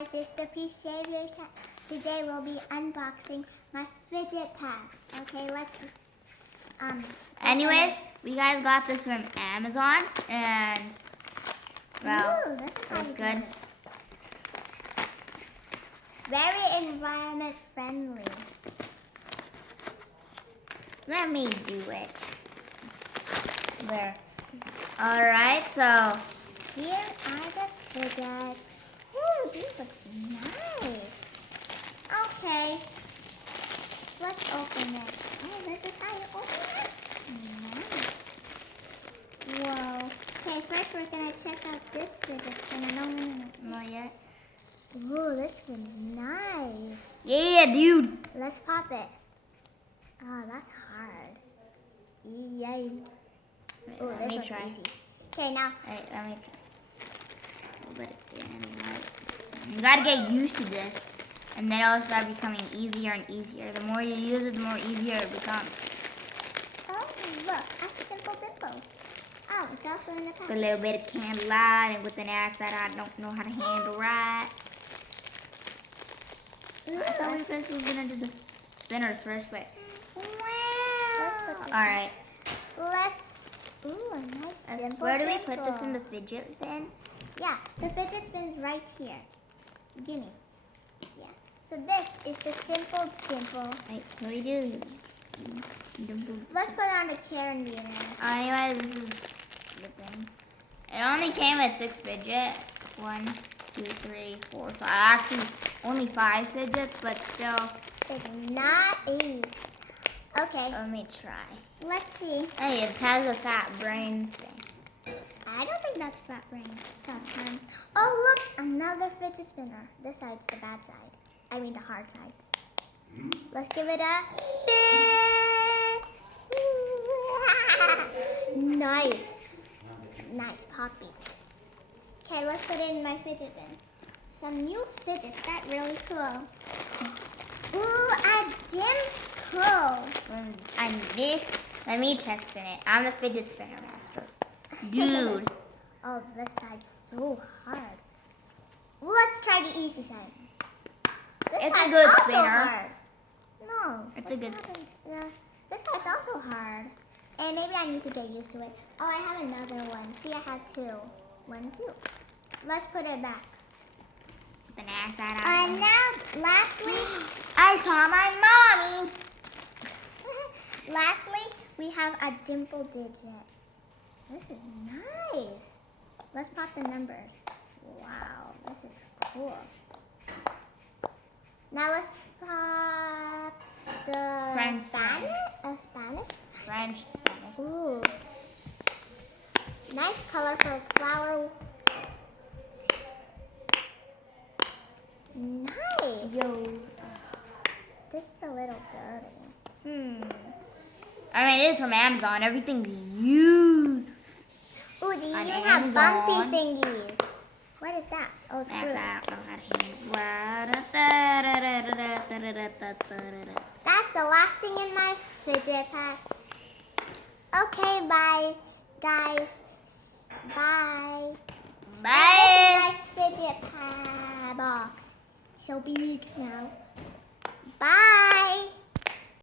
It's the Peace Savior. Today we'll be unboxing my fidget pack. Okay, let's. Anyways, we guys got this from Amazon, and well, ooh, this it's good. Very environment friendly. Let me do it. There. All right, so Here are the fidgets. Ooh, these look nice. Okay, let's open it. Oh, this is how you open it? Nice. Whoa. Okay, first we're gonna check out this fidget spinner. No. not yet. Ooh, this one's nice. Yeah, dude. Let's pop it. Oh, that's hard. Yay. Wait, Ooh, let this me one's try. easy. Okay, now. Wait, let me try. Hold it in right. You gotta get used to this, and then it'll start becoming easier and easier. The more you use it, the more easier it becomes. Oh, look, a simple dimple. Oh, it's also in the With a pack. little bit of candlelight and with an axe that I don't know how to handle right. Ooh, I thought we let's- first was gonna do the spinners first, but Let's put this alright. Ooh, a nice simple Where do we put this in dimple. the fidget bin? Yeah, the fidget spin's right here. Gimme. Yeah. So this is the simple dimple. Wait, what do we do? Let's put on the carabiner. Anyway, this is the thing. It only came with 6 fidgets. 1, 2, 3, 4, 5. Actually, only 5 fidgets, but still. It's not easy. Okay, Let me try. let's see. Hey, it has a fat brain thing. I don't think that's fat brain. Oh, look, another fidget spinner. This side's the bad side. I mean the hard side. Let's give it a spin. Nice. Nice poppy. Okay, let's put it in my fidget bin. Some new fidgets. That's really cool. Ooh, a dimple. Let me test spin it. I'm the fidget spinner master. Dude. Oh, this side's so hard. Well, let's try the easy side. This It's a side's good also spinner. hard. No, It's a good. Yeah, this side's also hard. And maybe I need to get used to it. Oh, I have another one. See, I have 2. 1, 2. Let's put it back. With an axe out. And now, lastly, I saw my mommy. lastly, we have a dimple digit. This is nice. Let's pop the numbers. Wow, this is cool. Now let's pop the French Spanish. French Spanish. Ooh. Nice colorful flower. Nice. Yo. This is a little dirty. I mean, it is from Amazon. Everything's used. Ooh, these On even have Amazon. bumpy thingies. What is that? Oh, Max, screws. I don't know how to That's the last thing in my fidget pack. Okay, bye, guys. Bye. Bye. Look at my fidget pack box. So big now. Bye.